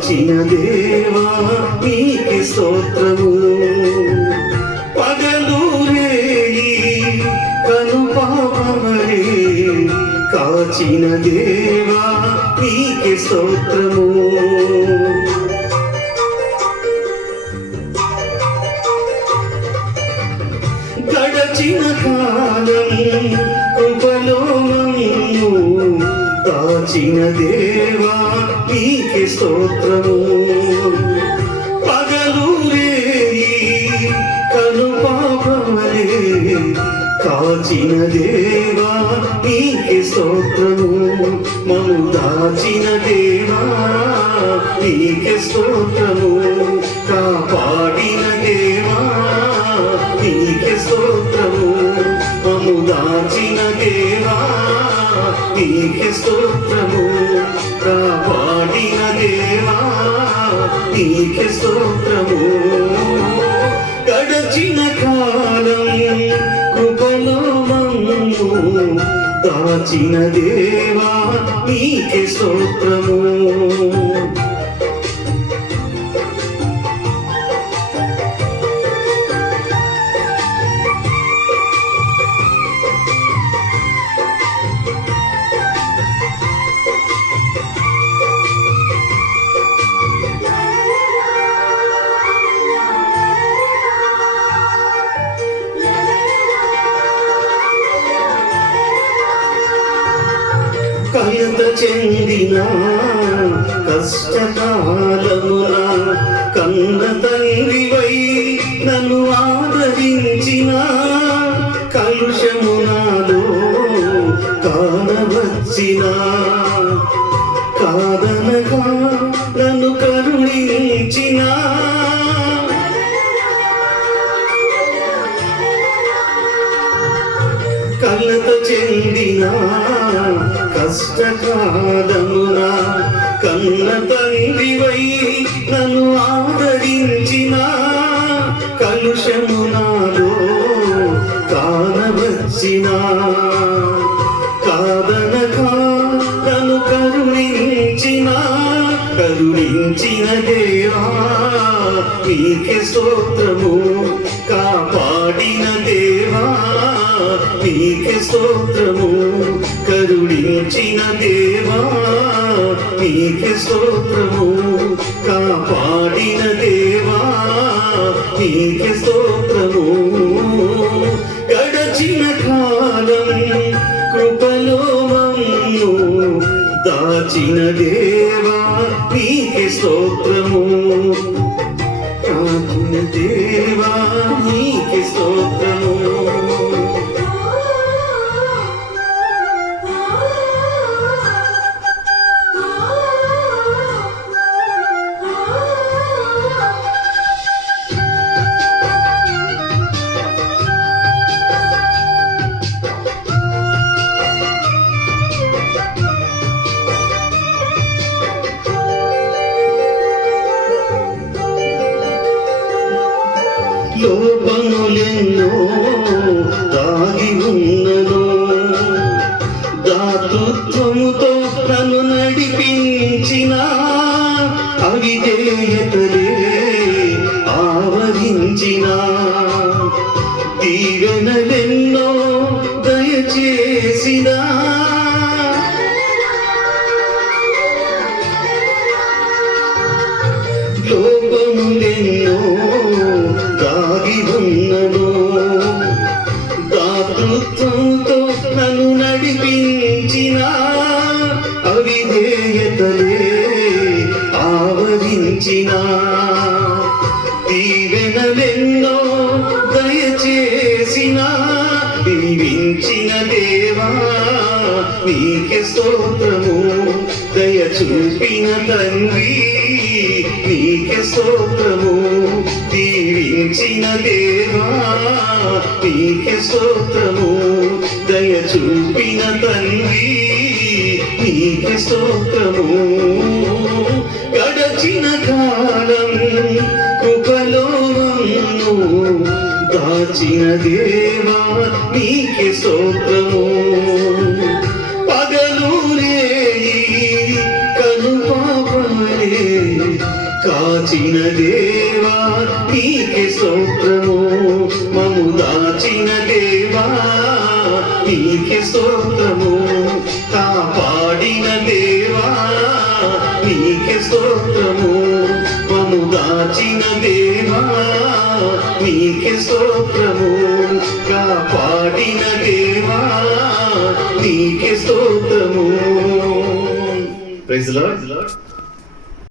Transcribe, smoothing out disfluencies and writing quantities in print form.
కాచిన దేవా నీకే స్తోత్రము. పగలు రేయి కనుపాపమలే కాచిన దేవా నీకే స్తోత్రము. గడచిన కాలం కృపలో నన్ను దాచిన దేవా నీకే స్తోత్రము. పగలు రేయి కనుపాపమలే కాచిన దేవా నీకే స్తోత్రము. మము దాచిన దేవా నీకే స్తోత్రము. కాపాడిన దేవా నీకే స్తోత్రము. మము దాచిన దేవా నీకే స్తోత్రము. కాపాడిన దేవా నీకే స్తోత్రము. గడచిన కాలం కృపలో మమ్ము దాచిన దేవా నీకే స్తోత్రము. కలత చెందిన కష్టకాలమున కన్న తండ్రివై నన్ను ఆదరించిన కలుషమునాలో కానవచ్చిన కాదనగా నన్ను కరుణించిన కలత చెందిన కష్టకాలమున కన్న తండ్రివై నన్ను ఆదరించిన కలుషమునాలో కానవచ్చిన కాదనగా నన్ను కరుణించిన దేవా నీకే స్తోత్రము. కాపాడిన దేవా నీకే స్తోత్రము. కరుణించిన దేవా నీకే స్తోత్రము. కాపాడిన దేవా నీకే స్తోత్రము. గడచిన కాలం కృపలో మమ్ము దాచిన దేవా నీకే స్తోత్రము. కాచిన దేవా నీకే స్తోత్రము. లోపములెన్నో దాగి ఉన్నను దాతృత్వముతో నన్ను నడిపించిన అవిధేయతలే ఆవరించిన దీవెనలెన్నో దయచేసిన లోపములెన్నో దాగి ఉన్నను దాతృత్వంతో నన్ను నడిపించిన అవిధేయతలే ఆవరించిన దీవెనలెన్నో దయచేసిన దీవించిన దేవా నీకే స్తోత్రము. దయ చూపిన తండ్రి నీకే స్తోత్రము. దీవించిన దేవా నీకే స్తోత్రము. దయ చూపిన తండ్రి నీకే స్తోత్రము. గడచిన కాలం కృపలో నన్ను దాచిన దేవా నీకే స్తోత్రము. పగలు రేయి కనుపాపమలే దాచిన దేవా నీకే స్తోత్రము మము దాచిన దేవా నీకే స్తోత్రము కాపాడిన దేవా నీకే స్తోత్రము మము దాచిన దేవా నీకే స్తోత్రము కాపాడిన దేవా నీకే స్తోత్రము. Praise the lord.